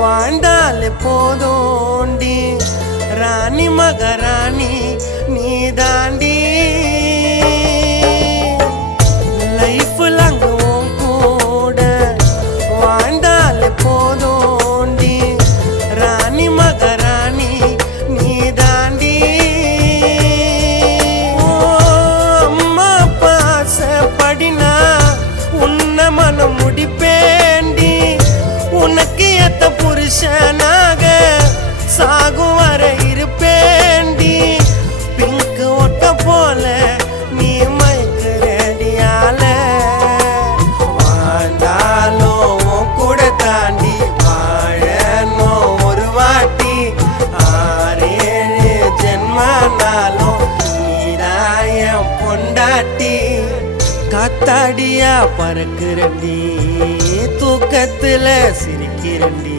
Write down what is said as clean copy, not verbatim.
வாழ்ந்தாலே போதோண்டி ராணி மகாராணி நீ தாண்டி லைஃப் லாங் உன் கூட வாழ்ந்தாலே போதோண்டி ராணி மகாராணி நீ தாண்டி அம்மா அப்பா ஆசைப்படினா உன்னை மனம் முடிப்பேண்டி உனக்கு ஏத்த புருஷனாக சாகும் வர இருப்பேண்டி பிங்க் ஒட்ட போல நீ மயக்கிறடியால வாழ்ந்தாலும் கூட தாண்டி வாழணும் ஒரு வாட்டி 6-7 ஜென்மனாலும் நீதான் என் பொண்டாட்டி காத்தாடியா பறக்குறண்டி தூக்கத்துல சிரிக்கிறண்டி